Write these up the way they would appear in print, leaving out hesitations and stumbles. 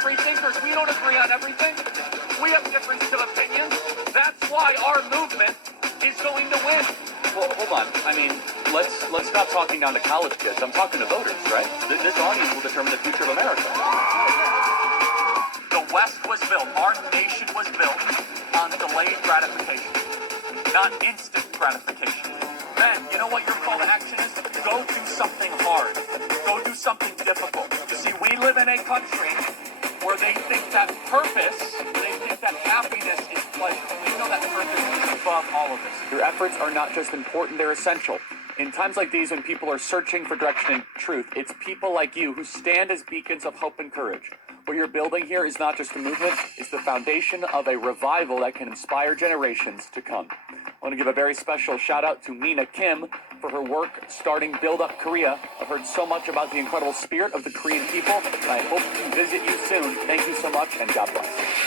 free thinkers. We don't agree on everything. We have differences of opinions. That's why our movement is going to win. Well, hold on. I mean, let's stop talking down to college kids. I'm talking to voters, right? This audience will determine the future of America. The West was built, our nation was built on delayed gratification, not instant gratification. Men, you know what your call to action is? Go do something hard. Go do something difficult. You see, we live in a country where they think that purpose, they think that happiness is pleasure. We know that purpose is above all of this. Your efforts are not just important, they're essential. In times like these, when people are searching for direction and truth, it's people like you who stand as beacons of hope and courage. What you're building here is not just a movement, it's the foundation of a revival that can inspire generations to come. I want to give a very special shout out to Mina Kim for her work starting Build Up Korea. I've heard so much about the incredible spirit of the Korean people, and I hope to visit you soon. Thank you so much, and God bless.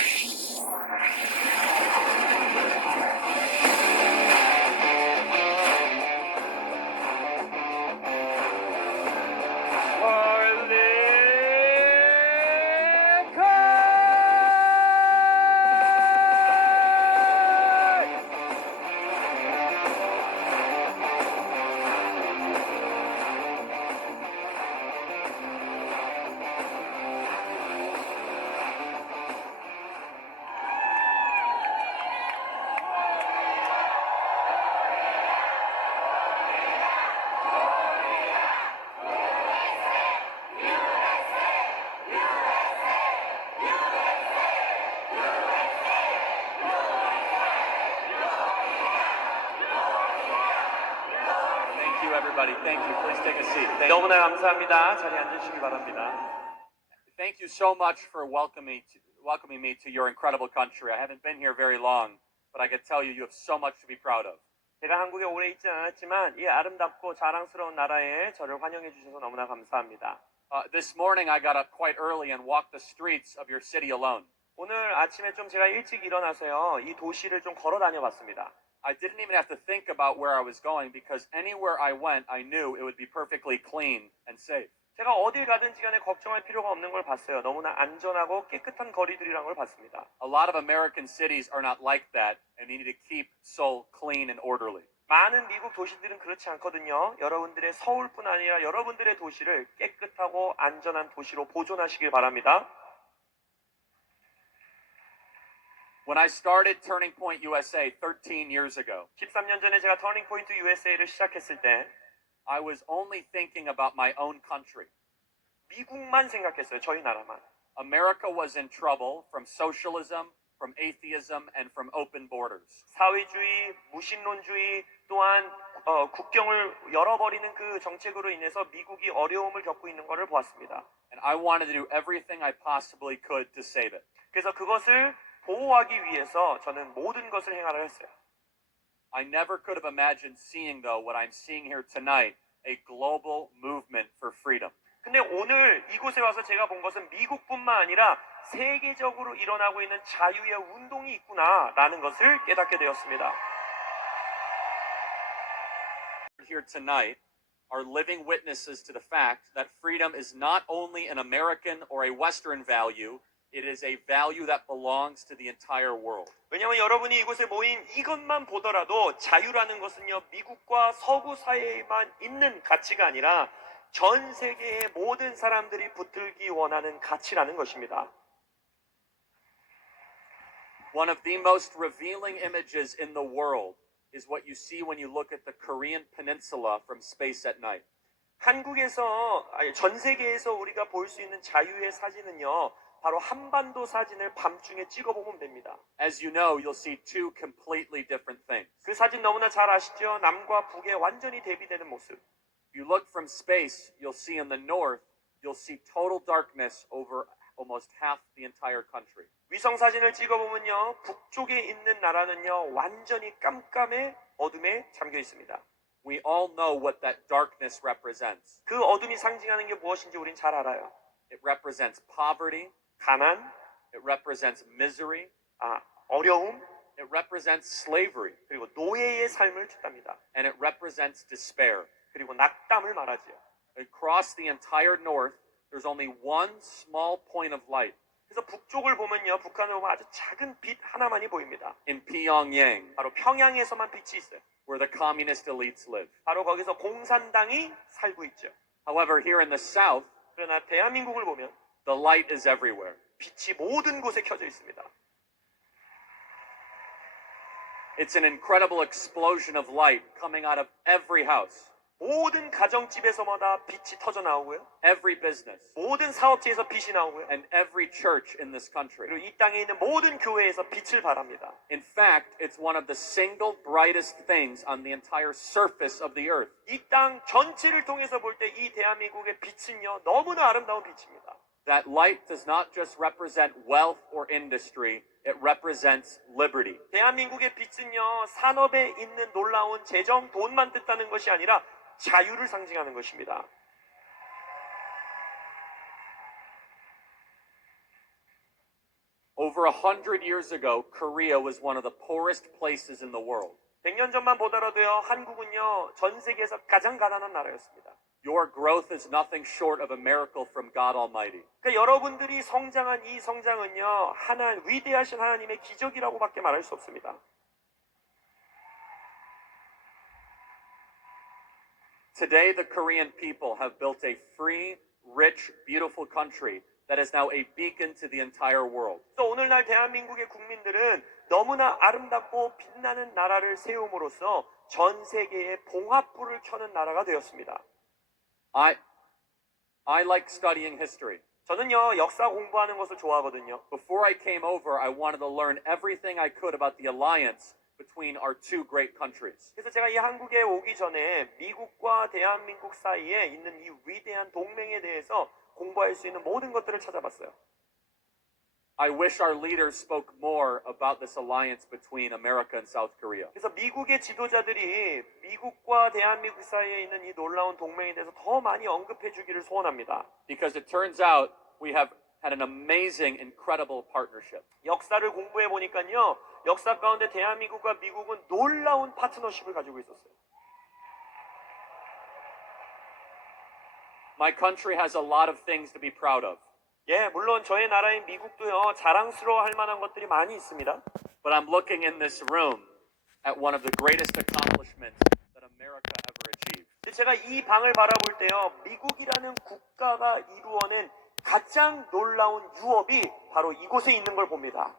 Everybody, thank you. Please take a seat. 너무나 감사합니다. 자리에 앉으시기 바랍니다. Thank you so much for welcoming me to your incredible country. I haven't been here very long, but I can tell you have so much to be proud of. 제가 한국에 오래 있지 않았지만 이 아름답고 자랑스러운 나라에 저를 환영해 주셔서 너무나 감사합니다. This morning I got up quite early and walked the streets of your city alone. 오늘 아침에 좀 제가 일찍 일어나서요. 이 도시를 좀 걸어 다녀봤습니다. I didn't even have to think about where I was going because anywhere I went, I knew it would be perfectly clean and safe. 제가 어딜 가든지 간에 걱정할 필요가 없는 걸 봤어요. 너무나 안전하고 깨끗한 거리들이란 걸 봤습니다. A lot of American cities are not like that, and you need to keep Seoul clean and orderly. 많은 미국 도시들은 그렇지 않거든요. 여러분들의 서울뿐 아니라 여러분들의 도시를 깨끗하고 안전한 도시로 보존하시길 바랍니다. When I started Turning Point USA 13 years ago, 13년 전에 제가 터닝 포인트 USA를 시작했을 때 I was only thinking about my own country. 미국만 생각했어요. 저희 나라만. America was in trouble from socialism, from atheism, and from open borders. 사회주의, 무신론주의 또한 국경을 열어버리는 그 정책으로 인해서 미국이 어려움을 겪고 있는 것을 보았습니다. And I wanted to do everything I possibly could to save it. 그래서 그것을 보호하기 위해서 저는 모든 것을 행하려 했어요. I never could have imagined seeing, though, what I'm seeing here tonight, a global movement for freedom. 근데 오늘 이곳에 와서 제가 본 것은 미국뿐만 아니라 세계적으로 일어나고 있는 자유의 운동이 있구나라는 것을 깨닫게 되었습니다. Here tonight are living witnesses to the fact that freedom is not only an American or a Western value, it is a value that belongs to the entire world. 왜냐하면 여러분이 이곳에 모인 이것만 보더라도 자유라는 것은요, 미국과 서구 사회에만 있는 가치가 아니라 전 세계의 모든 사람들이 붙들기 원하는 가치라는 것입니다. One of the most revealing images in the world is what you see when you look at the Korean peninsula from space at night. 한국에서, 전 세계에서 우리가 볼 수 있는 자유의 사진은요, 바로 한반도 사진을 밤중에 찍어보면 됩니다. As you know, you'll see two completely different things. 그 사진 너무나 잘 아시죠? 남과 북의 완전히 대비되는 모습. If you look from space, you'll see in the north, you'll see total darkness over almost half the entire country. 위성 사진을 찍어보면요, 북쪽에 있는 나라는요, 완전히 깜깜해 어둠에 잠겨 있습니다. We all know what that darkness represents. 그 어둠이 상징하는 게 무엇인지 우린 잘 알아요. It represents poverty. 가난. It represents misery. 어려움. It represents slavery. 그리고 노예의 삶을 뜻합니다. And it represents despair. 그리고 낙담을 말하지요. Across the entire north, there's only one small point of light. 그래서 북쪽을 보면요, 북한을 보면 아주 작은 빛 하나만이 보입니다. in Pyongyang, 바로 평양에서만 빛이 있어요. where the communist elites live. 바로 거기서 공산당이 살고 있죠. However, here in the South, 그러나 대한민국을 보면 the light is everywhere. 빛이 모든 곳에 켜져 있습니다. It's an incredible explosion of light coming out of every house, 모든 가정집에서마다 빛이 터져 나오고요. every business, 모든 사업지에서 빛이 나오고요. and every church in this country. 그리고 이 땅에 있는 모든 교회에서 빛을 발합니다. In fact, it's one of the single brightest things on the entire surface of the earth. 이 땅 전체를 통해서 볼 때 이 대한민국의 빛은요, 너무나 아름다운 빛입니다. That light does not just represent wealth or industry, it represents liberty. 대한민국의 빛은요, 산업에 있는 놀라운 재정, 돈만 뜻하는 것이 아니라 자유를 상징하는 것입니다. Over 100 years ago, Korea was one of the poorest places in the world. 100년 전만 보더라도요, 한국은요, 전 세계에서 가장 가난한 나라였습니다. Your growth is nothing short of a miracle from God Almighty. 그러니까 여러분들이 성장한 이 성장은요, 위대하신 하나님의 기적이라고밖에 말할 수 없습니다. Today, the Korean people have built a free, rich, beautiful country that is now a beacon to the entire world. 또 오늘날 대한민국의 국민들은 너무나 아름답고 빛나는 나라를 세움으로써 전 세계에 봉합불을 켜는 나라가 되었습니다. I like studying history. 저는요, 역사 공부하는 것을 좋아하거든요. Before I came over, I wanted to learn everything I could about the alliance between our two great countries. 그래서 제가 이 한국에 오기 전에 미국과 대한민국 사이에 있는 이 위대한 동맹에 대해서 공부할 수 있는 모든 것들을 찾아봤어요. I wish our leaders spoke more about this alliance between America and South Korea. 그래서 미국의 지도자들이 미국과 대한민국 사이에 있는 이 놀라운 동맹에 대해서 더 많이 언급해 주기를 소원합니다. Because it turns out we have had an amazing, incredible partnership. 역사를 공부해 보니까요, 역사 가운데 대한민국과 미국은 놀라운 파트너십을 가지고 있었어요. My country has a lot of things to be proud of. 예, 물론 저의 나라인 미국도요, 자랑스러워할 만한 것들이 많이 있습니다. But I'm looking in this room at one of the greatest accomplishments that America ever achieved. 근데 제가 이 방을 바라볼 때요, 미국이라는 국가가 이루어낸 가장 놀라운 유업이 바로 이곳에 있는 걸 봅니다.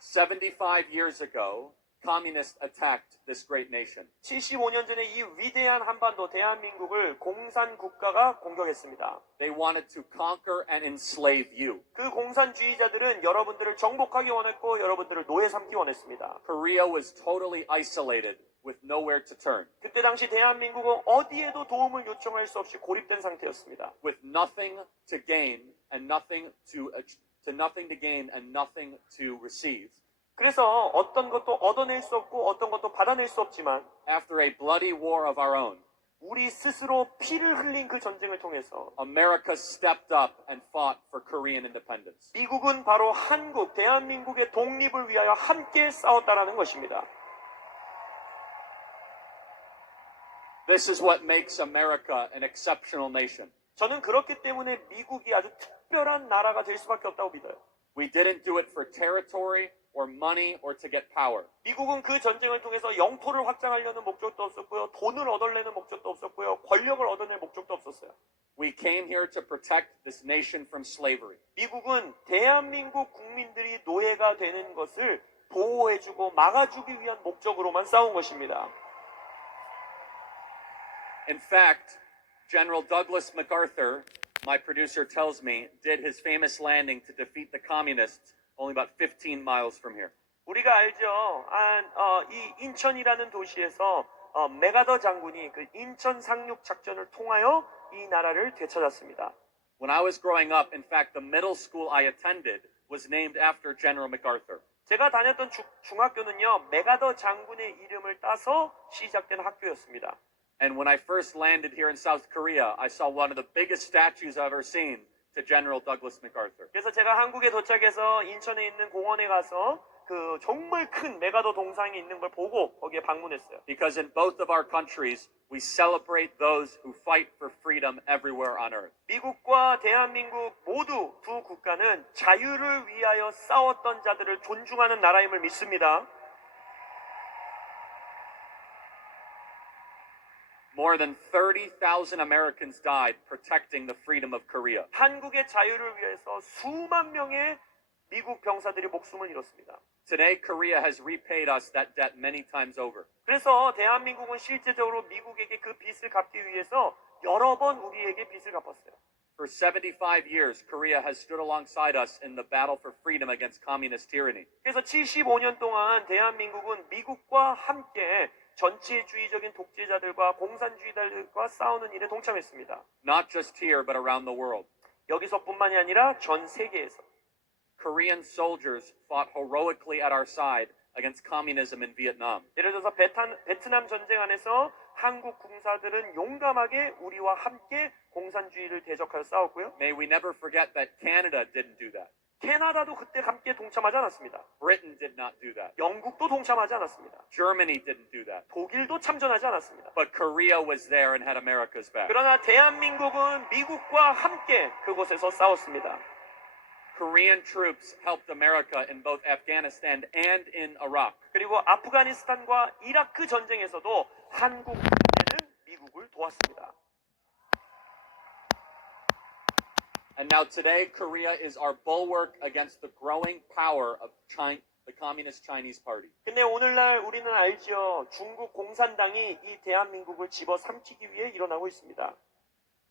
75 years ago, communists attacked this great nation. 75년 전에 이 위대한 한반도 대한민국을 공산 국가가 공격했습니다. They wanted to conquer and enslave you. 그 공산주의자들은 여러분들을 정복하기 원했고 여러분들을 노예 삼기 원했습니다. Korea was totally isolated with nowhere to turn, 그때 당시 대한민국은 어디에도 도움을 요청할 수 없이 고립된 상태였습니다. with nothing to gain and nothing to gain and nothing to receive. 그래서 어떤 것도 얻어낼 수 없고 어떤 것도 받아낼 수 없지만 After a bloody war of our own, 우리 스스로 피를 흘린 그 전쟁을 통해서 America stepped up and fought for Korean independence. 미국은 바로 한국, 대한민국의 독립을 위하여 함께 싸웠다라는 것입니다. This is what makes America an exceptional nation. 저는 그렇기 때문에 미국이 아주 특별한 나라가 될 수밖에 없다고 믿어요. We didn't do it for territory or money or to get power. 미국은 그 전쟁을 통해서 영토를 확장하려는 목적도 없었고요. 돈을 얻어내는 목적도 없었고요. 권력을 얻어낼 목적도 없었어요. We came here to protect this nation from slavery. 미국은 대한민국 국민들이 노예가 되는 것을 보호해주고 막아주기 위한 목적으로만 싸운 것입니다. In fact, General Douglas MacArthur, my producer tells me, did his famous landing to defeat the communists only about 15 miles from here. 우리가 알죠. 이 인천이라는 도시에서 메가더 장군이 그 인천 상륙 작전을 통하여 이 나라를 되찾았습니다. When I was growing up, in fact, the middle school I attended was named after General MacArthur. 제가 다녔던 중학교는요, 메가더 장군의 이름을 따서 시작된 학교였습니다. And when I first landed here in South Korea, I saw one of the biggest statues I've ever seen to General Douglas MacArthur. 그래서 제가 한국에 도착해서 인천에 있는 공원에 가서 그 정말 큰 메가더 동상이 있는 걸 보고 거기에 방문했어요. Because in both of our countries, we celebrate those who fight for freedom everywhere on earth. 미국과 대한민국 모두 두 국가는 자유를 위하여 싸웠던 자들을 존중하는 나라임을 믿습니다. More than 30,000 Americans died protecting the freedom of Korea. 한국의 자유를 위해서 수만 명의 미국 병사들이 목숨을 잃었습니다. Today, Korea has repaid us that debt many times over. 그래서 대한민국은 실제적으로 미국에게 그 빚을 갚기 위해서 여러 번 우리에게 빚을 갚았어요. For 75 years, Korea has stood alongside us in the battle for freedom against communist tyranny. 그래서 75년 동안 대한민국은 미국과 함께 전체주의적인 독재자들과 공산주의자들과 싸우는 일에 동참했습니다. Not just here, but around the world. 여기서뿐만이 아니라 전 세계에서. Korean soldiers fought heroically at our side against communism in Vietnam. 예를 들어서 베트남 전쟁 안에서 한국 군사들은 용감하게 우리와 함께 공산주의를 대적하여 싸웠고요. May we never forget that Canada didn't do that. 캐나다도 그때 함께 동참하지 않았습니다. Britain did not do that. 영국도 동참하지 않았습니다. Germany didn't do that. 독일도 참전하지 않았습니다. But Korea was there and had America's back. 그러나 대한민국은 미국과 함께 그곳에서 싸웠습니다. Korean troops helped America in both Afghanistan and in Iraq. 그리고 아프가니스탄과 이라크 전쟁에서도 한국 군대는 미국을 도왔습니다. And now today, Korea is our bulwark against the growing power of the Communist Chinese Party. 근데 오늘날 우리는 알지요. 중국 공산당이 이 대한민국을 집어삼키기 위해 일어나고 있습니다.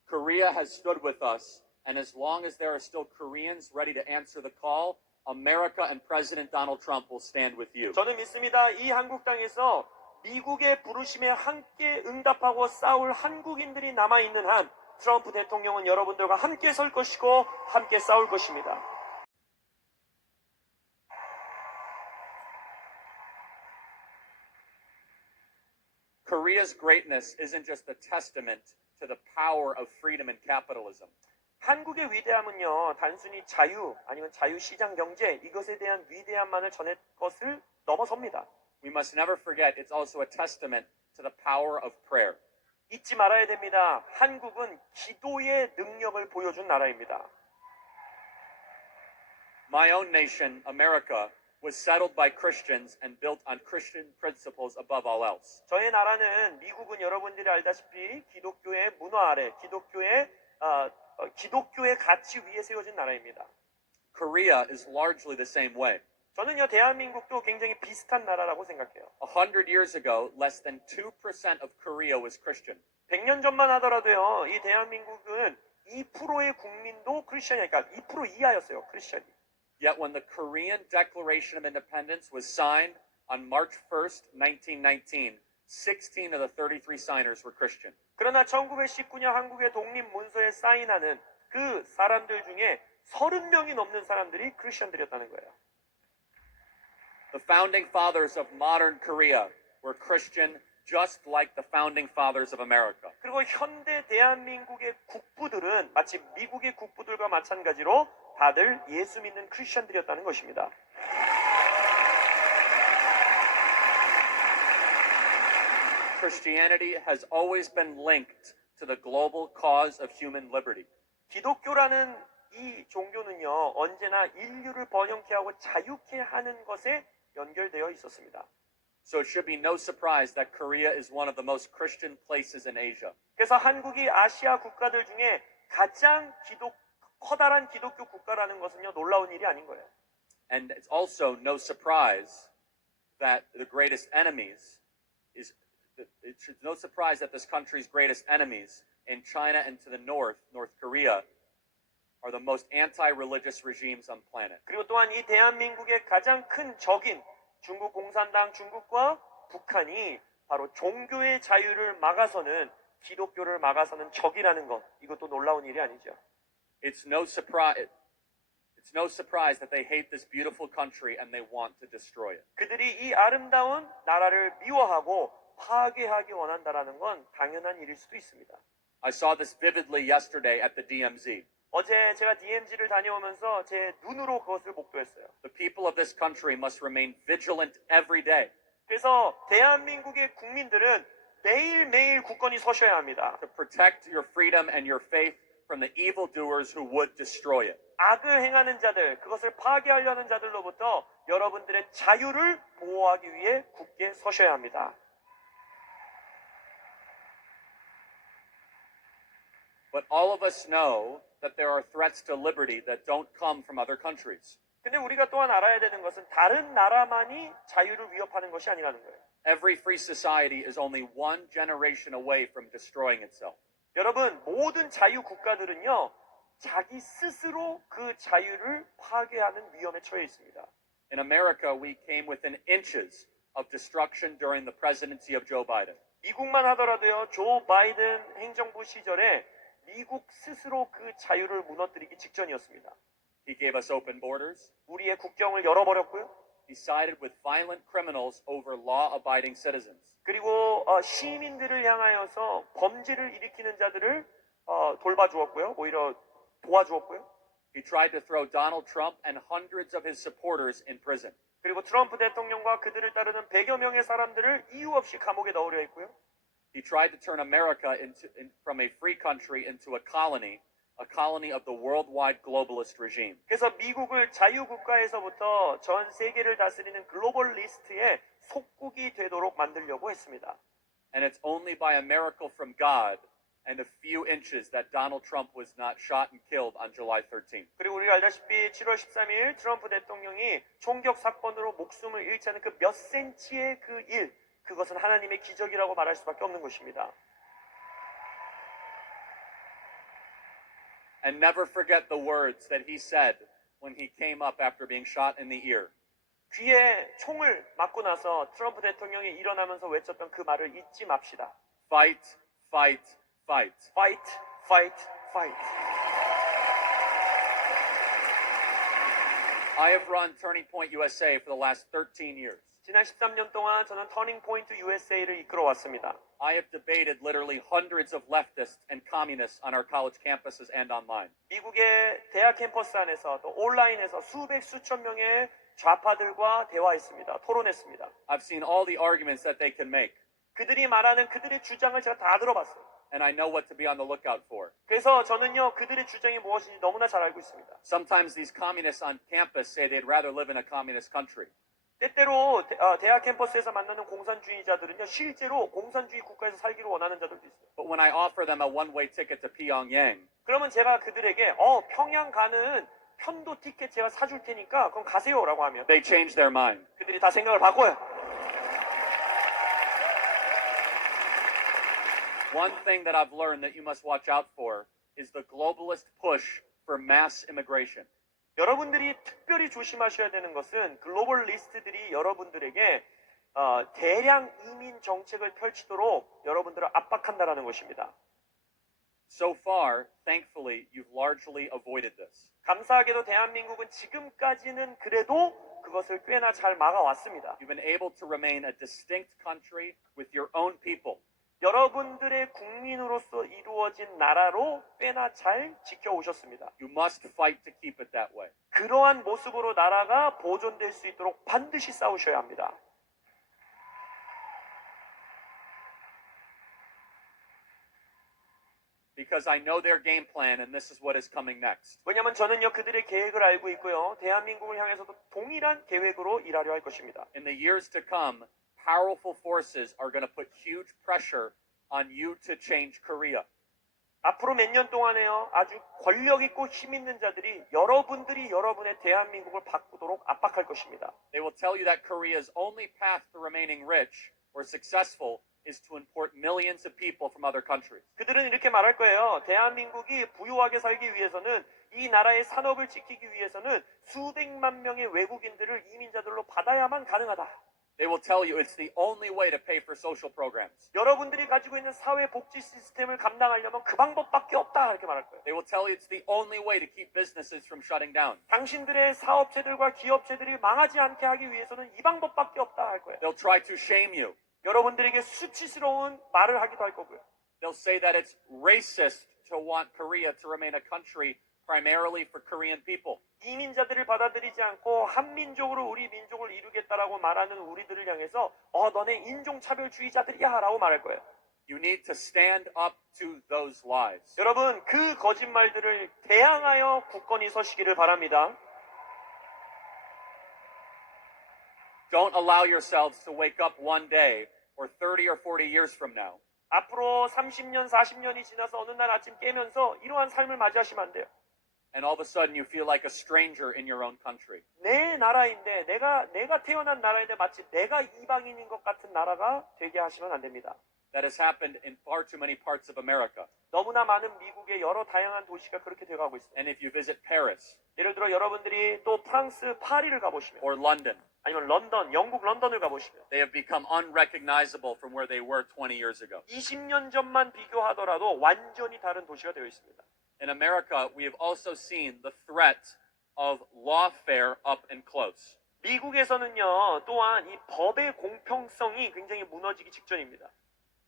Korea has stood with us, and as long as there are still Koreans ready to answer the call, America and President Donald Trump will stand with you. 저는 믿습니다. 이 한국 땅에서 미국의 부르심에 함께 응답하고 싸울 한국인들이 남아있는 한 트럼프 대통령은 여러분들과 함께 설 것이고 함께 싸울 것입니다. Korea's greatness isn't just a testament to the power of freedom and capitalism. 한국의 위대함은요, 단순히 자유 아니면 자유시장 경제 이것에 대한 위대함만을 전할 것을 넘어섭니다. We must never forget it's also a testament to the power of prayer. 잊지 말아야 됩니다. 한국은 기도의 능력을 보여준 나라입니다. My own nation, America, was settled by Christians and built on Christian principles above all else. 저의 나라는 미국은 여러분들이 알다시피 기독교의 문화 아래 기독교의 가치 위에 세워진 나라입니다. Korea is largely the same way. 저는요 대한민국도 굉장히 비슷한 나라라고 생각해요. 100 years ago, less than 2% of Korea was Christian. 100년 전만 하더라도요 이 대한민국은 2%의 국민도 크리스천이니까 2% 이하였어요 크리스천이. Yet when the Korean Declaration of Independence was signed on March 1st, 1919, 16 of the 33 signers were Christian. 그러나 1919년 한국의 독립 문서에 사인하는 그 사람들 중에 30명이 넘는 사람들이 크리스천들이었다는 거예요. The founding fathers of modern Korea were Christian, just like the founding fathers of America. 그리고 현대 대한민국의 국부들은 마치 미국의 국부들과 마찬가지로 다들 예수 믿는 크리스천들이었다는 것입니다. Christianity has always been linked to the global cause of human liberty. 기독교라는 이 종교는요 언제나 인류를 번영케 하고 자유케 하는 것에 연결되어 있었습니다. So it should be no surprise that Korea is one of the most Christian places in Asia. 그래서 한국이 아시아 국가들 중에 가장 커다란 기독교 국가라는 것은요 놀라운 일이 아닌 거예요. And it's also no surprise that the greatest enemies it should no surprise that this country's greatest enemies in China and to the North Korea, are the most anti-religious regimes on planet. 그리고 또한 이 대한민국의 가장 큰 적인 중국 공산당 중국과 북한이 바로 종교의 자유를 막아서는 기독교를 막아서는 적이라는 것 이것도 놀라운 일이 아니죠. It's no surprise that they hate this beautiful country and they want to destroy it. 그들이 이 아름다운 나라를 미워하고 파괴하기 원한다라는 건 당연한 일일 수도 있습니다. I saw this vividly yesterday at the DMZ. 어제 제가 DMZ를 다녀오면서 제 눈으로 그것을 목도했어요. The people of this country must remain vigilant every day 그래서 대한민국의 국민들은 매일매일 굳건히 서셔야 합니다. to protect your freedom and your faith from the evildoers who would destroy it. 악을 행하는 자들, 그것을 파괴하려는 자들로부터 여러분들의 자유를 보호하기 위해 굳게 서셔야 합니다. But all of us know that there are threats to liberty that don't come from other countries. 근데 우리가 또한 알아야 되는 것은 다른 나라만이 자유를 위협하는 것이 아니라는 거예요. Every free society is only one generation away from destroying itself. 여러분, 모든 자유 국가들은요, 자기 스스로 그 자유를 파괴하는 위험에 처해 있습니다. In America, we came within inches of destruction during the presidency of Joe Biden. 미국만 하더라도요, 조 바이든 행정부 시절에 미국 스스로 그 자유를 무너뜨리기 직전이었습니다. He gave us open borders. 우리의 국경을 열어버렸고요. He sided with violent criminals over law-abiding citizens. 그리고 시민들을 향하여서 범죄를 일으키는 자들을 돌봐주었고요. 오히려 도와주었고요. He tried to throw Donald Trump and hundreds of his supporters in prison. 그리고 트럼프 대통령과 그들을 따르는 100여 명의 사람들을 이유 없이 감옥에 넣으려 했고요. He tried to turn America from a free country into a colony of the worldwide globalist regime. 그래서 미국을 자유국가에서부터 전 세계를 다스리는 글로벌리스트의 속국이 되도록 만들려고 했습니다. And it's only by a miracle from God and a few inches that Donald Trump was not shot and killed on July 13th. 그리고 우리가 알다시피 7월 13일 트럼프 대통령이 총격 사건으로 목숨을 잃지 않은 그 몇 센치의 그 일, 그것은 하나님의 기적이라고 말할 수밖에 없는 것입니다. And never forget the words that he said when he came up after being shot in the ear. 귀에 총을 맞고 나서 트럼프 대통령이 일어나면서 외쳤던 그 말을 잊지 맙시다. Fight, fight, fight. Fight, fight, fight. I have run Turning Point USA for the last 13 years. 지난 13년 동안 저는 터닝 포인트 USA를 이끌어 왔습니다. I have debated literally hundreds of leftists and communists on our college campuses and online. 미국의 대학 캠퍼스 안에서 또 온라인에서 수백 수천 명의 좌파들과 대화했습니다. 토론했습니다. I've seen all the arguments that they can make, 그들이 말하는 그들의 주장을 제가 다 들어봤어요. and I know what to be on the lookout for. 그래서 저는요, 그들의 주장이 무엇인지 너무나 잘 알고 있습니다. Sometimes these communists on campus say they'd rather live in a communist country. 때때로 대학 캠퍼스에서 만나는 공산주의자들은요, 실제로 공산주의 국가에서 살기를 원하는 자들도 있어요. But when I offer them a one-way ticket to Pyongyang, 그러면 제가 그들에게 평양 가는 편도 티켓 제가 사줄 테니까 그럼 가세요라고 하면 they change their mind. 그들이 다 생각을 바꿔요. One thing that I've learned that you must watch out for is the globalist push for mass immigration. 여러분들이 특별히 조심하셔야 되는 것은 글로벌 리스트들이 여러분들에게 대량 이민 정책을 펼치도록 여러분들을 압박한다라는 것입니다. So far, thankfully, you've largely avoided this. 감사하게도 대한민국은 지금까지는 그래도 그것을 꽤나 잘 막아왔습니다. You've been able to remain a distinct country with your own people. 여러분들의 국민으로서 이루어진 나라로 꽤나 잘 지켜오셨습니다. You must fight to keep it that way. 그러한 모습으로 나라가 보존될 수 있도록 반드시 싸우셔야 합니다. Because I know their game plan and this is what is coming next. 왜냐하면 저는요 그들의 계획을 알고 있고요. 대한민국을 향해서도 동일한 계획으로 일하려 할 것입니다. In the years to come, powerful forces are going to put huge pressure on you to change Korea. 앞으로 몇 년 동안에요 아주 권력 있고 힘 있는 자들이 여러분들이 여러분의 대한민국을 바꾸도록 압박할 것입니다. They will tell you that Korea's only path to remaining rich or successful is to import millions of people from other countries. 그들은 이렇게 말할 거예요. 대한민국이 부유하게 살기 위해서는 이 나라의 산업을 지키기 위해서는 수백만 명의 외국인들을 이민자들로 받아야만 가능하다. They will tell you it's the only way to pay for social programs. 여러분들이 가지고 있는 사회 복지 시스템을 감당하려면 그 방법밖에 없다 이렇게 말할 거예요. They will tell you it's the only way to keep businesses from shutting down. 당신들의 사업체들과 기업체들이 망하지 않게 하기 위해서는 이 방법밖에 없다 할 거예요. They'll try to shame you. 여러분들에게 수치스러운 말을 하기도 할 거고요. They'll say that it's racist to want Korea to remain a country primarily for Korean people. 이민자들을 받아들이지 않고 한민족으로 우리 민족을 이루겠다라고 말하는 우리들을 향해서 너네 인종차별주의자들이야 라고 말할 거예요. You need to stand up to those lies. 여러분 그 거짓말들을 대항하여 굳건히 서시기를 바랍니다. Don't allow yourselves to wake up one day or 30 or 40 years from now 앞으로 30년, 40년이 지나서 어느 날 아침 깨면서 이러한 삶을 맞이하시면 안 돼요. and all of a sudden you feel like a stranger in your own country. 내 나라인데 내가 태어난 나라인데 마치 내가 이방인인 것 같은 나라가 되게 하시면 안 됩니다. That has happened in far too many parts of America. 너무나 많은 미국의 여러 다양한 도시가 그렇게 돼가고 있습니다. And if you visit Paris 예를 들어 여러분들이 또 프랑스 파리를 가보시면 or London, 아니면 런던, 영국 런던을 가보시면 they have become unrecognizable from where they were 20 years ago. 20년 전만 비교하더라도 완전히 다른 도시가 되어 있습니다. In America, we have also seen the threat of lawfare up and close. 미국에서는요, 또한 이 법의 공평성이 굉장히 무너지기 직전입니다.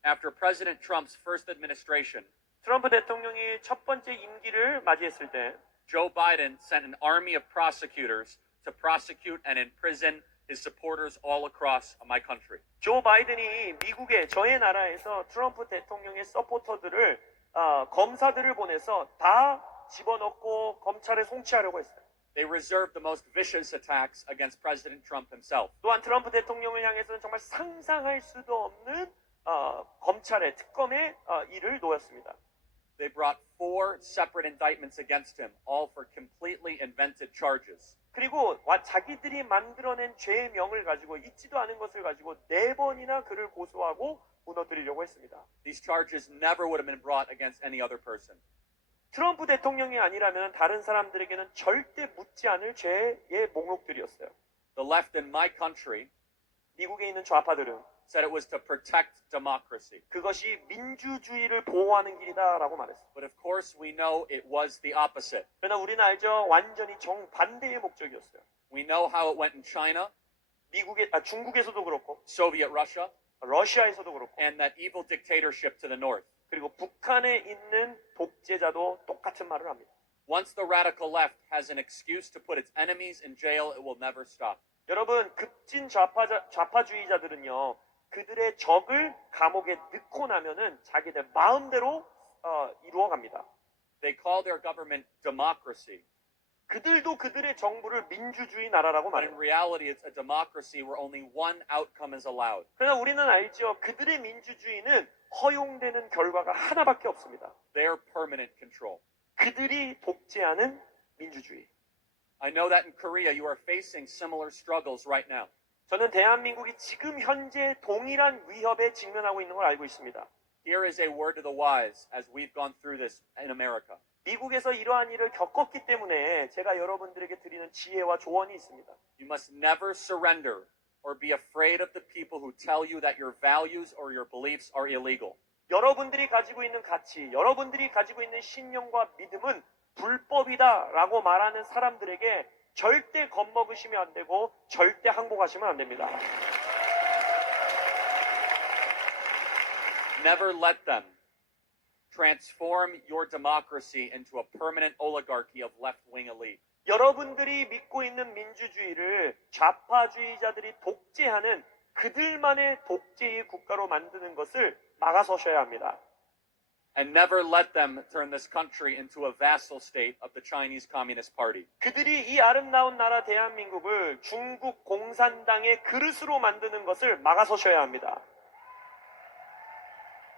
After President Trump's first administration, 트럼프 대통령이 첫 번째 임기를 맞이했을 때 Joe Biden sent an army of prosecutors to prosecute and imprison his supporters all across my country. 조 바이든이 미국의 저의 나라에서 트럼프 대통령의 서포터들을 검사들을 보내서 다 집어넣고 검찰에 송치하려고 했어요. They reserved the most vicious attacks against President Trump himself. 또한 트럼프 대통령을 향해서는 정말 상상할 수도 없는 검찰의 특검의 일을 놓았습니다. They brought 4 separate indictments against him, all for completely invented charges. 그리고 자기들이 만들어낸 죄명을 가지고 있지도 않은 것을 가지고 4번이나 그를 고소하고 무너뜨리려고 했습니다. These charges never would have been brought against any other person. 트럼프 대통령이 아니라면 다른 사람들에게는 절대 묻지 않을 죄의 목록들이었어요. The left in my country 미국에 있는 좌파들은 said it was to protect democracy. 그것이 민주주의를 보호하는 길이다라고 말했어요. But of course we know it was the opposite. 그러나 우리는 알죠. 완전히 정반대의 목적이었어요. We know how it went in China, 중국에서도 그렇고 Soviet Russia, 러시아에서도 그렇고 and that evil dictatorship to the north. 그리고 북한에 있는 독재자도 똑같은 말을 합니다. Once the radical left has an excuse to put its enemies in jail, it will never stop. 여러분 급진 좌파주의자들은요. 그들의 적을 감옥에 넣고 나면은 자기들 마음대로 이루어갑니다. They call their government democracy, 그들도 그들의 정부를 민주주의 나라라고 but in 말해요. reality it's a democracy where only one outcome is allowed. 그러나 우리는 알죠. 그들의 민주주의는 허용되는 결과가 하나밖에 없습니다. Their permanent control. 그들이 독재하는 민주주의. I know that in Korea you are facing similar struggles right now. 저는 대한민국이 지금 현재 동일한 위협에 직면하고 있는 걸 알고 있습니다. Here is a word to the wise as we've gone through this in America. 미국에서 이러한 일을 겪었기 때문에 제가 여러분들에게 드리는 지혜와 조언이 있습니다. You must never surrender or be afraid of the people who tell you that your values or your beliefs are illegal. 여러분들이 가지고 있는 가치, 여러분들이 가지고 있는 신념과 믿음은 불법이다라고 말하는 사람들에게 절대 겁먹으시면 안 되고 절대 항복하시면 안 됩니다. Never let them transform your democracy into a permanent oligarchy of left-wing elite. 여러분들이 믿고 있는 민주주의를 좌파주의자들이 독재하는 그들만의 독재의 국가로 만드는 것을 막아서셔야 합니다. And never let them turn this country into a vassal state of the Chinese Communist Party. 그들이 이 아름다운 나라 대한민국을 중국 공산당의 그릇으로 만드는 것을 막아서셔야 합니다.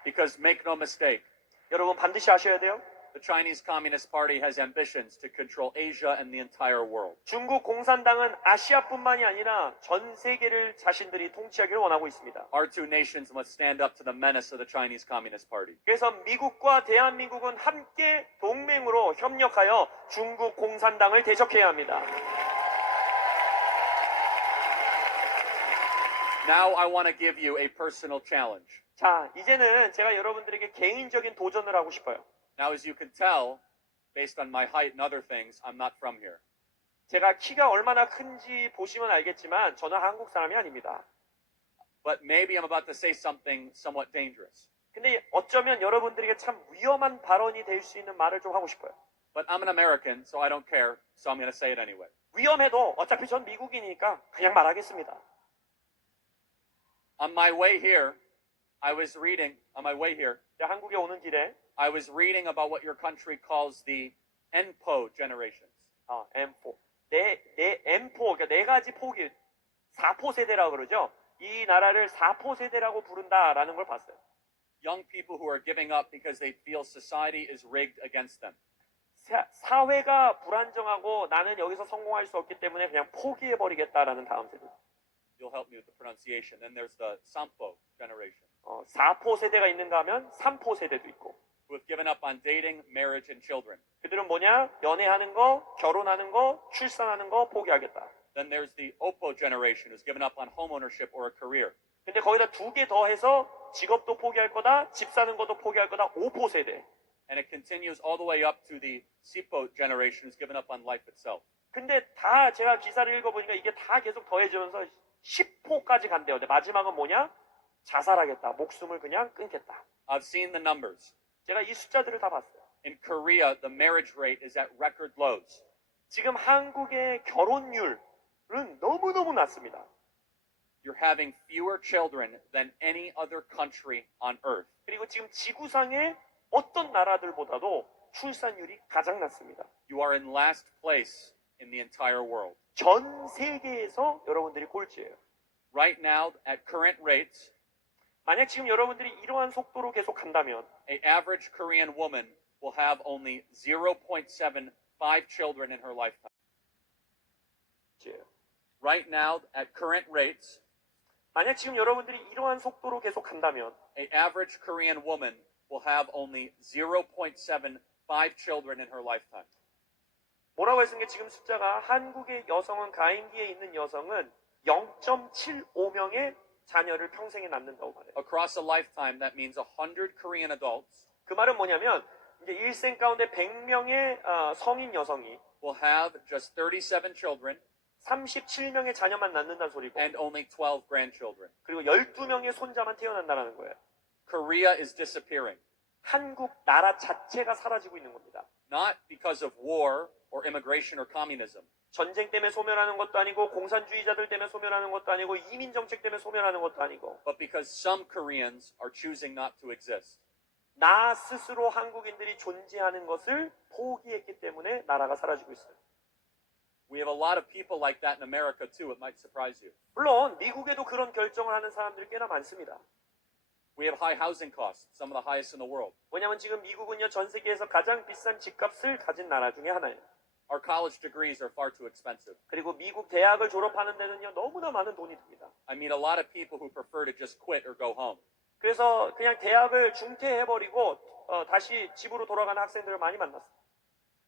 Because make no mistake, 여러분 반드시 아셔야 돼요. the Chinese Communist Party has ambitions to control Asia and the entire world. 중국 공산당은 아시아뿐만이 아니라 전 세계를 자신들이 통치하기를 원하고 있습니다. Our two nations must stand up to the menace of the Chinese Communist Party. 그래서 미국과 대한민국은 함께 동맹으로 협력하여 중국 공산당을 대적해야 합니다. Now I want to give you a personal challenge. 자, 이제는 제가 여러분들에게 개인적인 도전을 하고 싶어요. Now, as you can tell, based on my height and other things, I'm not from here. 제가 키가 얼마나 큰지 보시면 알겠지만 저는 한국 사람이 아닙니다. But maybe I'm about to say something somewhat dangerous. 근데 어쩌면 여러분들에게 참 위험한 발언이 될 수 있는 말을 좀 하고 싶어요. But I'm an American, so I don't care, so I'm going to say it anyway. 위험해도 어차피 전 미국이니까 그냥 말하겠습니다. On my way here, I was reading, on my way here, 제가 한국에 오는 길에 I was reading about what your country calls the NPO generations. M4. M4, 그러니까 네 가지 포기, 4포 세대라고 그러죠. 이 나라를 4포 세대라고 부른다라는 걸 봤어요. Young people who are giving up because they feel society is rigged against them. 사회가 불안정하고 나는 여기서 성공할 수 없기 때문에 그냥 포기해버리겠다라는 다음 세대. You'll help me with the pronunciation. Then there's the Sampo generation, 4포 세대가 있는가 하면 3포 세대도 있고. who have given up on dating, marriage, and children. 그들은 뭐냐? 연애하는 거, 결혼하는 거, 출산하는 거 포기하겠다. Then there's the Oppo generation, who's given up on homeownership or a career. 근데 거기다 2개 더 해서 직업도 포기할 거다, 집 사는 것도 포기할 거다, 5포 세대. And it continues all the way up to the Sipo generation, who's given up on life itself. 근데 다 제가 기사를 읽어보니까 이게 다 계속 더해지면서 10포까지 간대요. 근데 마지막은 뭐냐? 자살하겠다. 목숨을 그냥 끊겠다. I've seen the numbers. 제가 이 숫자들을 다 봤어요. In Korea, the marriage rate is at record lows. 지금 한국의 결혼율은 너무너무 낮습니다. You're having fewer children than any other country on earth. 그리고 지금 지구상의 어떤 나라들보다도 출산율이 가장 낮습니다. You are in last place in the entire world. 전 세계에서 여러분들이 꼴찌예요. Right now, at current rates, 만약 지금 여러분들이 이러한 속도로 계속 간다면 an average Korean woman will have only 0.75 children in her lifetime. Right now, at current rates, 만약 지금 여러분들이 이러한 속도로 계속 간다면 an average Korean woman will have only 0.75 children in her lifetime. 뭐라고 했습니까? 지금 숫자가 한국의 여성은 가임기에 있는 여성은 0.75명의 자녀를 평생에 낳는다고 말해요. Across a lifetime, that means 100 Korean adults 그 말은 뭐냐면 이제 일생 가운데 100명의 성인 여성이 will have just 37 children 37명의 자녀만 낳는다는 소리고 and only 12 grandchildren. 그리고 12명의 손자만 태어난다는 거예요. Korea is disappearing, 한국 나라 자체가 사라지고 있는 겁니다. not because of war or immigration or communism, 전쟁 때문에 소멸하는 것도 아니고 공산주의자들 때문에 소멸하는 것도 아니고 이민 정책 때문에 소멸하는 것도 아니고 but because some Koreans are choosing not to exist. 나 스스로 한국인들이 존재하는 것을 포기했기 때문에 나라가 사라지고 있어요. We have a lot of people like that in America too. It might surprise you. 물론 미국에도 그런 결정을 하는 사람들이 꽤나 많습니다. We have high housing costs, some of the highest in the world. 왜냐하면 지금 미국은요 전 세계에서 가장 비싼 집값을 가진 나라 중에 하나예요. Our college degrees are far too expensive. 그리고 미국 대학을 졸업하는 데는요 너무나 많은 돈이 듭니다. I meet a lot of people who prefer to just quit or go home. 그래서 그냥 대학을 중퇴해버리고 다시 집으로 돌아가는 학생들을 많이 만났어요.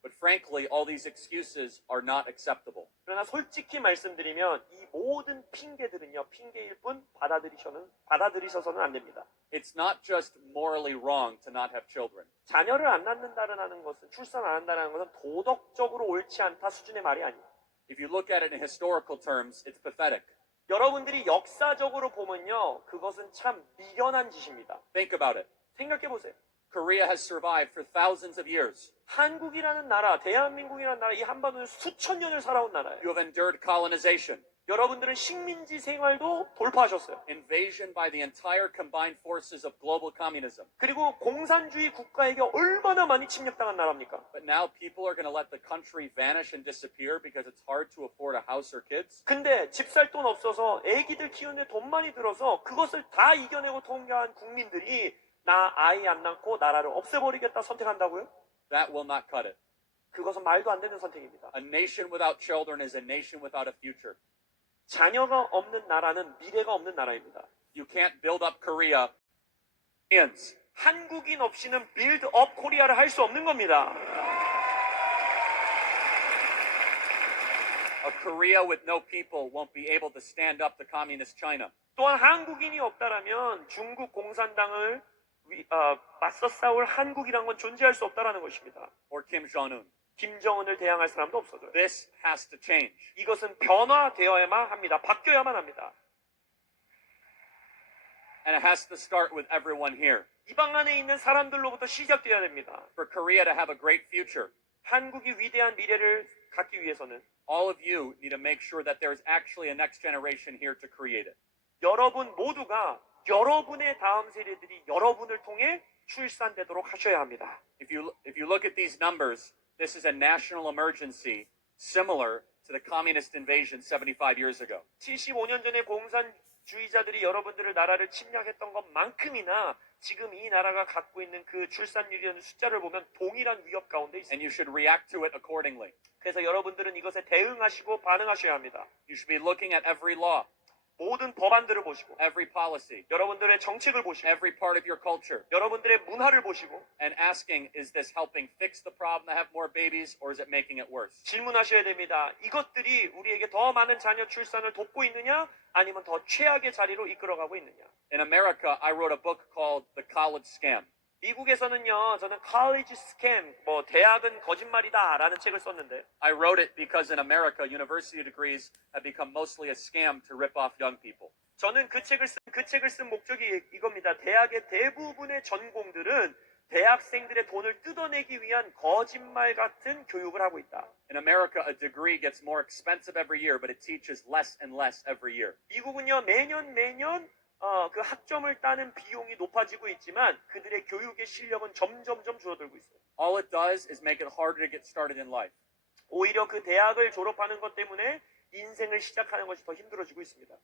But frankly, all these excuses are not acceptable. 그러나 솔직히 말씀드리면 이 모든 핑계들은요 핑계일 뿐 받아들이셔서는 안 됩니다. It's not just morally wrong to not have children. 자녀를 안 낳는다는 것은 출산 안 한다는 것은 도덕적으로 옳지 않다 수준의 말이 아니에요. If you look at it in historical terms, it's pathetic. 여러분들이 역사적으로 보면요 그것은 참 미련한 짓입니다. Think about it. 생각해 보세요. Korea has survived for thousands of years. 한국이라는 나라, 대한민국이라는 나라, 이 한반도는 수천 년을 살아온 나라예요. You have endured colonization, 여러분들은 식민지 생활도 돌파하셨어요. invasion by the entire combined forces of global communism. 그리고 공산주의 국가에게 얼마나 많이 침략당한 나라입니까? But now people are going to let the country vanish and disappear because it's hard to afford a house or kids? 근데 집 살 돈 없어서 애기들 키우는데 돈 많이 들어서 그것을 다 이겨내고 통과한 국민들이 나 아이 안 낳고 나라를 없애버리겠다 선택한다고요? That will not cut it. 그것은 말도 안 되는 선택입니다. A nation without children is a nation without a future. 자녀가 없는 나라는 미래가 없는 나라입니다. You can't build up Korea. Koreans, 한국인 없이는 빌드 업 코리아를 할 수 없는 겁니다. a Korea with no people won't be able to stand up to communist China. 또한 한국인이 없다라면 중국 공산당을 맞서 싸울 한국이란 건 존재할 수 없다라는 것입니다. Or Kim Jong-un. 김정은을 대항할 사람도 없어져요. This has to change. 이것은 변화되어야만 합니다. 바뀌어야만 합니다. And it has to start with everyone here. 이 방 안에 있는 사람들로부터 시작되어야 됩니다. For Korea to have a great future, 한국이 위대한 미래를 갖기 위해서는 all of you need to make sure that there is actually a next generation here to create it. 여러분 모두가 여러분의 다음 세대들이 여러분을 통해 출산되도록 하셔야 합니다. If you look at these numbers, this is a national emergency similar to the communist invasion 75 years ago. 75년 전에 공산주의자들이 여러분들의 나라를 침략했던 것만큼이나 지금 이 나라가 갖고 있는 그 출산율이라는 숫자를 보면 동일한 위협 가운데 And 있습니다. you should react to it accordingly. 그래서 여러분들은 이것에 대응하시고 반응하셔야 합니다. You should be looking at every law, 모든 법안들을 보시고 every policy, 여러분들의 정책을 보시고 every part of your culture, 여러분들의 문화를 보시고 and asking, is this helping fix the problem to have more babies, or is it making it worse? 질문하셔야 됩니다. 이것들이 우리에게 더 많은 자녀 출산을 돕고 있느냐 아니면 더 최악의 자리로 이끌어가고 있느냐. In America, I wrote a book called The College Scam. 미국에서는요, 저는 college scam, 대학은 거짓말이다라는 책을 썼는데 I wrote it because in America, university degrees have become mostly a scam to rip off young people. 저는 그 책을 쓴 목적이 이겁니다. 대학의 대부분의 전공들은 대학생들의 돈을 뜯어내기 위한 거짓말 같은 교육을 하고 있다. In America, a degree gets more expensive every year, but it teaches less and less every year. 미국은요, 매년 그 학점을 따는 비용이 높아지고 있지만 그들의 교육의 실력은 점점점 줄어들고 있어요. All it does is make it harder to get started in life. 오히려 그 대학을 졸업하는 것 때문에 인생을 시작하는 것이 더 힘들어지고 있습니다.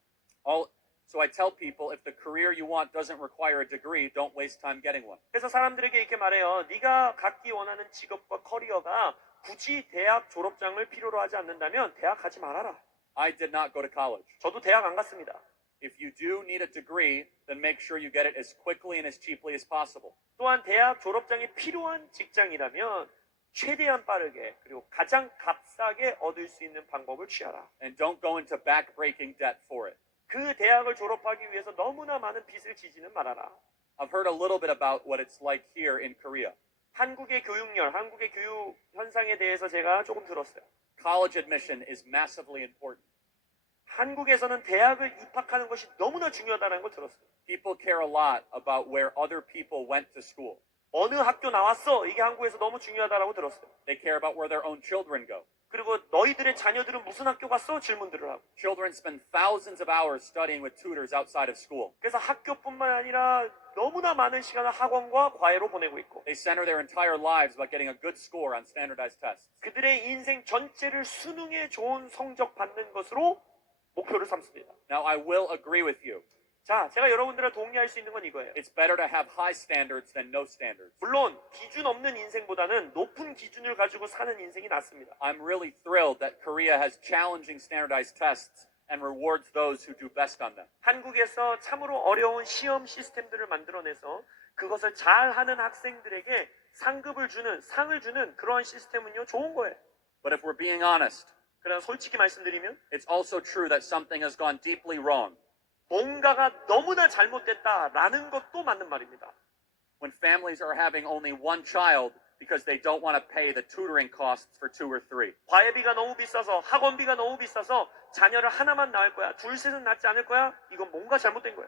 So I tell people, if the career you want doesn't require a degree, don't waste time getting one. 그래서 사람들에게 이렇게 말해요. 네가 갖기 원하는 직업과 커리어가 굳이 대학 졸업장을 필요로 하지 않는다면 대학 가지 말아라. I did not go to college. 저도 대학 안 갔습니다. If you do need a degree, then make sure you get it as quickly and as cheaply as possible. 또한 대학 졸업장이 필요한 직장이라면 최대한 빠르게 그리고 가장 값싸게 얻을 수 있는 방법을 취하라. And don't go into back-breaking debt for it. 그 대학을 졸업하기 위해서 너무나 많은 빚을 지지는 말아라. I've heard a little bit about what it's like here in Korea. 한국의 교육열, 한국의 교육 현상에 대해서 제가 조금 들었어요. College admission is massively important. 한국에서는 대학을 입학하는 것이 너무나 중요하다는 걸 들었어요. People care a lot about where other people went to school. 어느 학교 나왔어? 이게 한국에서 너무 중요하다고 들었어요. They care about where their own children go. 그리고 너희들의 자녀들은 무슨 학교 갔어? 질문들을 하고. Children spend thousands of hours studying with tutors outside of school. 그래서 학교뿐만 아니라 너무나 많은 시간을 학원과 과외로 보내고 있고 They center their entire lives about getting a good score on standardized tests. 그들의 인생 전체를 수능에 좋은 성적 받는 것으로 목표를 삼습니다. Now, I will agree with you. 자, 제가 여러분들과 동의할 수 있는 건 이거예요. It's better to have high standards than no standards. 물론 기준 없는 인생보다는 높은 기준을 가지고 사는 인생이 낫습니다. I'm really thrilled that Korea has challenging standardized tests and rewards those who do best on them. 한국에서 참으로 어려운 시험 시스템들을 만들어내서 그것을 잘하는 학생들에게 상을 주는 그런 시스템은요 좋은 거예요. But if we're being honest, 그러나 솔직히 말씀드리면 it's also true that something has gone deeply wrong. 뭔가가 너무나 잘못됐다라는 것도 맞는 말입니다. When families are having only one child because they don't want to pay the tutoring costs for 2 or 3. 과외비가 너무 비싸서 학원비가 너무 비싸서 자녀를 하나만 낳을 거야. 둘 셋은 낳지 않을 거야. 이건 뭔가 잘못된 거야.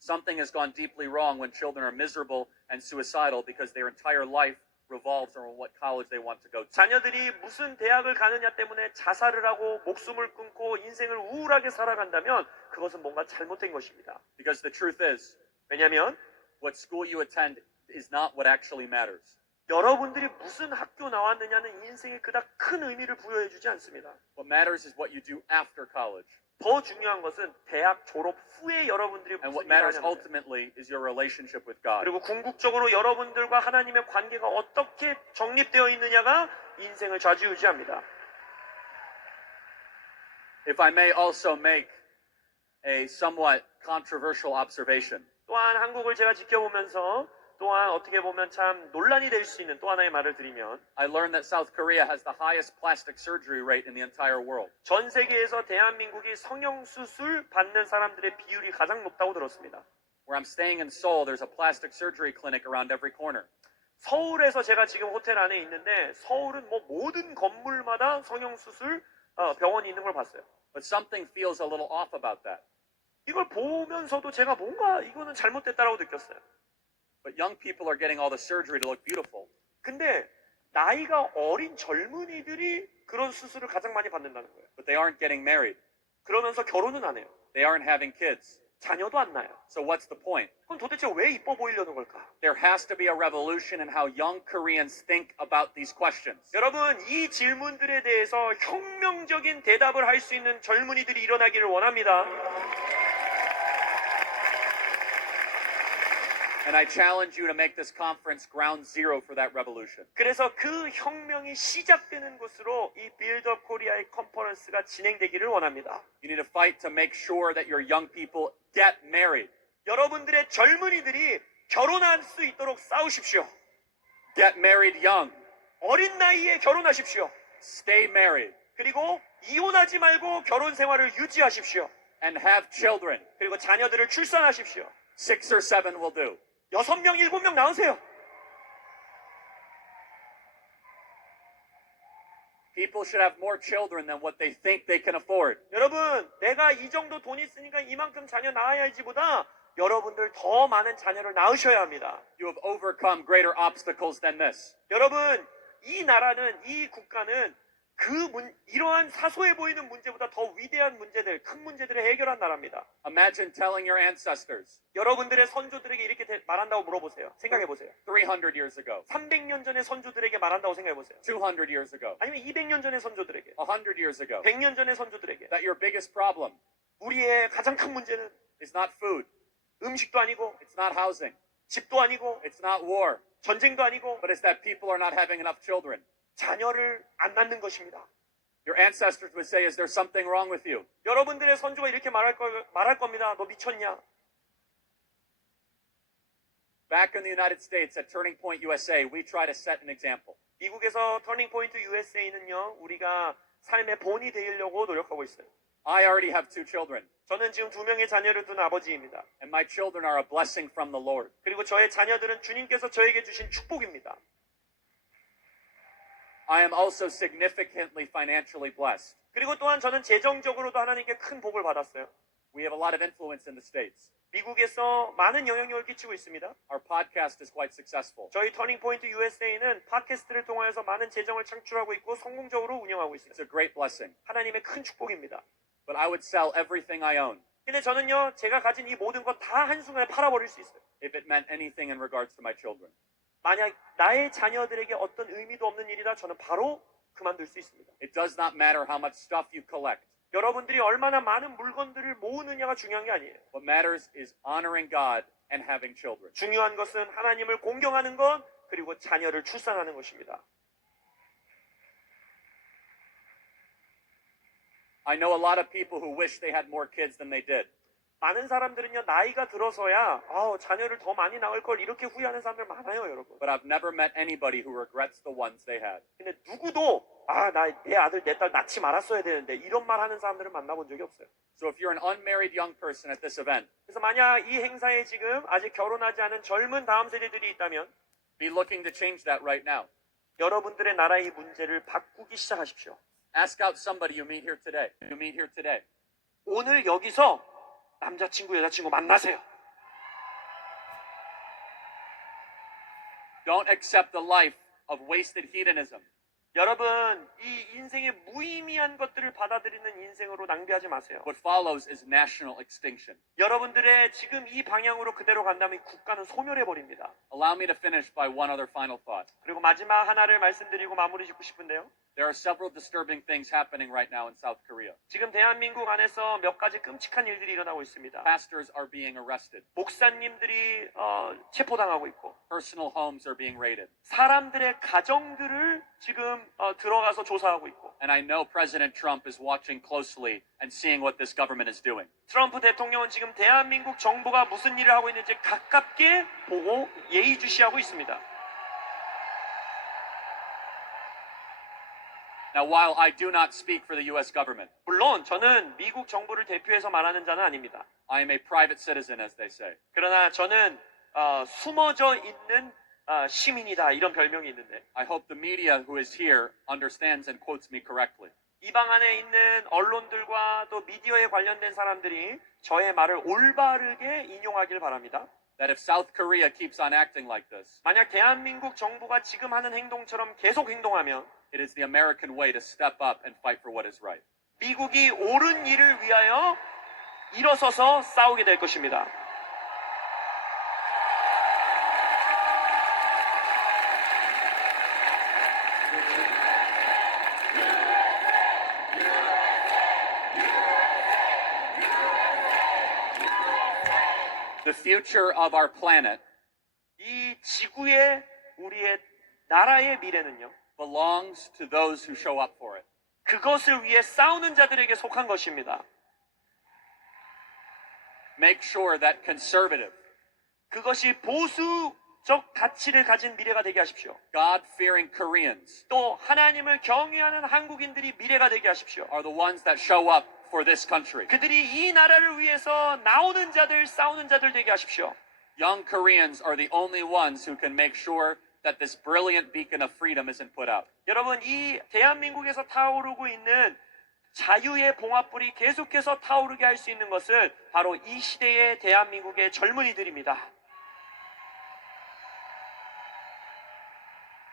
Something has gone deeply wrong when children are miserable and suicidal because their entire life revolves around what college they want to go to. 자녀들이 무슨 대학을 가느냐 때문에 자살을 하고 목숨을 끊고 인생을 우울하게 살아간다면 그것은 뭔가 잘못된 것입니다. Because the truth is, 왜냐하면 what school you attend is not what actually matters. 여러분들이 무슨 학교 나왔느냐는 인생에 그닥 큰 의미를 부여해주지 않습니다. What matters is what you do after college. 더 중요한 것은 대학 졸업 후에 여러분들이 And what 무슨 일을 matters 하냐는 ultimately is your relationship with God. 그리고 궁극적으로 여러분들과 하나님의 관계가 어떻게 정립되어 있느냐가 인생을 좌지우지합니다. If I may also make a somewhat controversial observation. 또한 한국을 제가 지켜보면서 또한 어떻게 보면 참 논란이 될 수 있는 또 하나의 말을 드리면 I learned that South Korea has the highest plastic surgery rate in the entire world. 전 세계에서 대한민국이 성형수술 받는 사람들의 비율이 가장 높다고 들었습니다. Where I'm staying in Seoul, there's a plastic surgery clinic around every corner. 서울에서 제가 지금 호텔 안에 있는데 서울은 뭐 모든 건물마다 성형수술 병원이 있는 걸 봤어요. But something feels a little off about that. 이걸 보면서도 제가 뭔가 이거는 잘못됐다라고 느꼈어요. But young people are getting all the surgery to look beautiful. 근데 나이가 어린 젊은이들이 그런 수술을 가장 많이 받는다는 거예요. But they aren't getting married. 그러면서 결혼은 안 해요. They aren't having kids. 자녀도 안 낳아요. So what's the point? 그럼 도대체 왜 이뻐 보이려는 걸까? There has to be a revolution in how young Koreans think about these questions. 여러분, 이 질문들에 대해서 혁명적인 대답을 할 수 있는 젊은이들이 일어나기를 원합니다. And I challenge you to make this conference ground zero for that revolution. 그래서 그 혁명이 시작되는 곳으로 이 빌드업 코리아의 컨퍼런스가 진행되기를 원합니다. You need to fight to make sure that your young people get married. 여러분들의 젊은이들이 결혼할 수 있도록 싸우십시오. Get married young. 어린 나이에 결혼하십시오. Stay married. 그리고 이혼하지 말고 결혼 생활을 유지하십시오. And have children. 그리고 자녀들을 출산하십시오. 6 or 7 will do. 6명, 7명 낳으세요. People should have more children than what they think they can afford. 여러분, 내가 이 정도 돈 있으니까 이만큼 자녀 낳아야지보다 여러분들 더 많은 자녀를 낳으셔야 합니다. You have overcome greater obstacles than this. 여러분, 이 나라는, 이 국가는 이러한 사소해 보이는 문제보다 더 위대한 문제들, 큰 문제들을 해결한 나라입니다. Imagine telling your ancestors 여러분들의 선조들에게 이렇게 말한다고 물어보세요. 생각해 보세요. 300 years ago, 300년 전의 선조들에게 말한다고 생각해 보세요. 200 years ago, 아니면 200년 전의 선조들에게, 100 years ago, 100년 전의 선조들에게 that your biggest problem 우리의 가장 큰 문제는 is not food, 음식도 아니고 it's not housing, 집도 아니고 it's not war, 전쟁도 아니고 but it's that people are not having enough children. 자녀를 안 낳는 것입니다. Your ancestors would say, is there something wrong with you? 여러분들의 선조가 이렇게 말할 겁니다. 너 미쳤냐? Back in the United States at Turning Point USA, we try to set an example. 미국에서 터닝 포인트 USA는요, 우리가 삶의 본이 되려고 노력하고 있어요. I already have 2 children, 저는 지금 2명의 자녀를 둔 아버지입니다. and my children are a blessing from the Lord. 그리고 저의 자녀들은 주님께서 저에게 주신 축복입니다. I am also significantly financially blessed. 그리고 또한 저는 재정적으로도 하나님께 큰 복을 받았어요. We have a lot of influence in the States. 미국에서 많은 영향력을 끼치고 있습니다. Our podcast is quite successful. 저희 터닝 포인트 USA는 팟캐스트를 통하여서 많은 재정을 창출하고 있고 성공적으로 운영하고 It's 있습니다. a great blessing. 하나님의 큰 축복입니다. But I would sell everything I own 근데 저는요, 제가 가진 이 모든 것 다 한순간에 팔아버릴 수 있어요. if it meant anything in regards to my children. 만약 나의 자녀들에게 어떤 의미도 없는 일이라 저는 바로 그만둘 수 있습니다. It does not matter how much stuff you collect. 여러분들이 얼마나 많은 물건들을 모으느냐가 중요한 게 아니에요. What matters is honoring God and having children. 중요한 것은 하나님을 공경하는 것, 그리고 자녀를 출산하는 것입니다. I know a lot of people who wish they had more kids than they did. 많은 사람들은요, 나이가 들어서야 자녀를 더 많이 낳을 걸 이렇게 후회하는 사람들 많아요, 여러분. But I've never met anybody who regrets the ones they had. 근데 누구도 내 아들, 내 딸 낳지 말았어야 되는데 이런 말 하는 사람들을 만나본 적이 없어요. So if you're an unmarried young person at this event, 그래서 만약 이 행사에 지금 아직 결혼하지 않은 젊은 다음 세대들이 있다면 be looking to change that right now. 여러분들의 나라의 문제를 바꾸기 시작하십시오. Ask out somebody you meet here today. 오늘 여기서 남자친구, 여자친구 만나세요. Don't accept the life of wasted hedonism. 여러분, 이 인생의 무의미한 것들을 받아들이는 인생으로 낭비하지 마세요. What follows is national extinction. 여러분들의 지금 이 방향으로 그대로 간다면 국가는 소멸해버립니다. Allow me to finish by one other final thought. 그리고 마지막 하나를 말씀드리고 마무리 짓고 싶은데요. There are several disturbing things happening right now in South Korea. 지금 대한민국 안에서 몇 가지 끔찍한 일들이 일어나고 있습니다. Pastors are being arrested. 목사님들이 체포당하고 있고 Personal homes are being raided. 사람들의 가정들을 지금 들어가서 조사하고 있고 And I know President Trump is watching closely and seeing what this government is doing. 트럼프 대통령은 지금 대한민국 정부가 무슨 일을 하고 있는지 가깝게 보고 예의주시하고 있습니다. Now, while I do not speak for the U.S. government, 물론 저는 미국 정부를 대표해서 말하는 자는 아닙니다. I am a private citizen, as they say. 그러나 저는 숨어져 있는 시민이다 이런 별명이 있는데 I hope the media who is here understands and quotes me correctly. 이 방 안에 있는 언론들과 또 미디어에 관련된 사람들이 저의 말을 올바르게 인용하길 바랍니다. that if South Korea keeps on acting like this, 만약 대한민국 정부가 지금 하는 행동처럼 계속 행동하면 it is the American way to step up and fight for what is right. 미국이 옳은 일을 위하여 일어서서 싸우게 될 것입니다. The future of our planet 이 지구의 우리의 나라의 미래는요. belongs to those who show up for it. 그것을 위해 싸우는 자들에게 속한 것입니다. Make sure that conservative, 그것이 보수적 가치를 가진 미래가 되게 하십시오. God-fearing Koreans 또 하나님을 경외하는 한국인들이 미래가 되게 하십시오. are the ones that show up for this country. 그들이 이 나라를 위해서 나오는 자들, 싸우는 자들 되게 하십시오. Young Koreans are the only ones who can make sure that this brilliant beacon of freedom isn't put out. 여러분, 이 대한민국에서 타오르고 있는 자유의 봉합불이 계속해서 타오르게 할 수 있는 것은 바로 이 시대의 대한민국의 젊은이들입니다.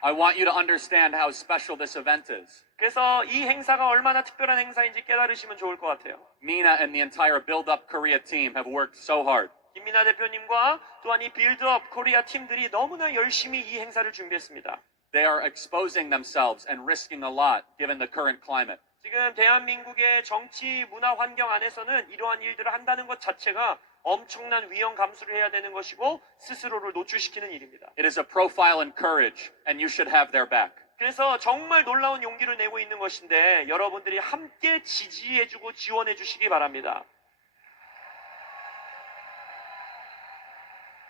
I want you to understand how special this event is. 그래서 이 행사가 얼마나 특별한 행사인지 깨달으시면 좋을 것 같아요. Mina and the entire Build Up Korea team have worked so hard. 김민아 대표님과 또한 이 빌드업 코리아 팀들이 너무나 열심히 이 행사를 준비했습니다. They are exposing themselves and risking a lot given the current climate. 지금 대한민국의 정치 문화 환경 안에서는 이러한 일들을 한다는 것 자체가 엄청난 위험 감수를 해야 되는 것이고 스스로를 노출시키는 일입니다. It is a profile in courage, and you should have their back. 그래서 정말 놀라운 용기를 내고 있는 것인데 여러분들이 함께 지지해주고 지원해주시기 바랍니다.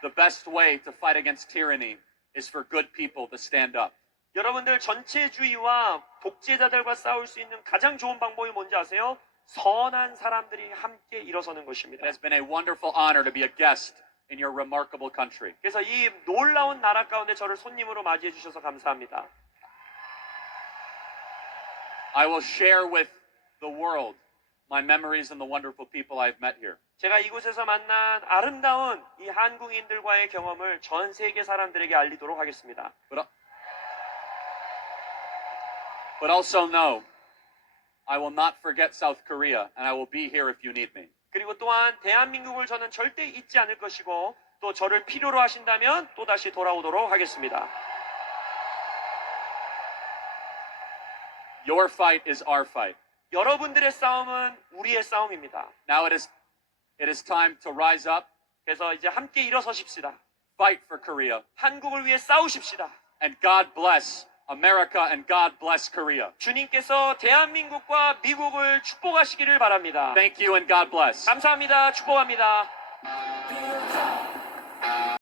The best way to fight against tyranny is for good people to stand up. 여러분들 전체주의와 독재자들과 싸울 수 있는 가장 좋은 방법이 뭔지 아세요? 선한 사람들이 함께 일어서는 It 것입니다. has been a wonderful honor to be a guest in your remarkable country. 그래서 이 놀라운 나라 가운데 저를 손님으로 맞이해 주셔서 감사합니다. I will share with the world my memories and the wonderful people I've met here. 제가 이곳에서 만난 아름다운 이 한국인들과의 경험을 전 세계 사람들에게 알리도록 하겠습니다. But also know, I will not forget South Korea, and I will be here if you need me. 그리고 또한 대한민국을 저는 절대 잊지 않을 것이고 또 저를 필요로 하신다면 또다시 돌아오도록 하겠습니다. Your fight is our fight. 여러분들의 싸움은 우리의 싸움입니다. Now it is time to rise up, 그래서 이제 함께 일어서십시다. fight for Korea, 한국을 위해 싸우십시다. and God bless America and God bless Korea. 주님께서 대한민국과 미국을 축복하시기를 바랍니다. Thank you and God bless. 감사합니다. 축복합니다.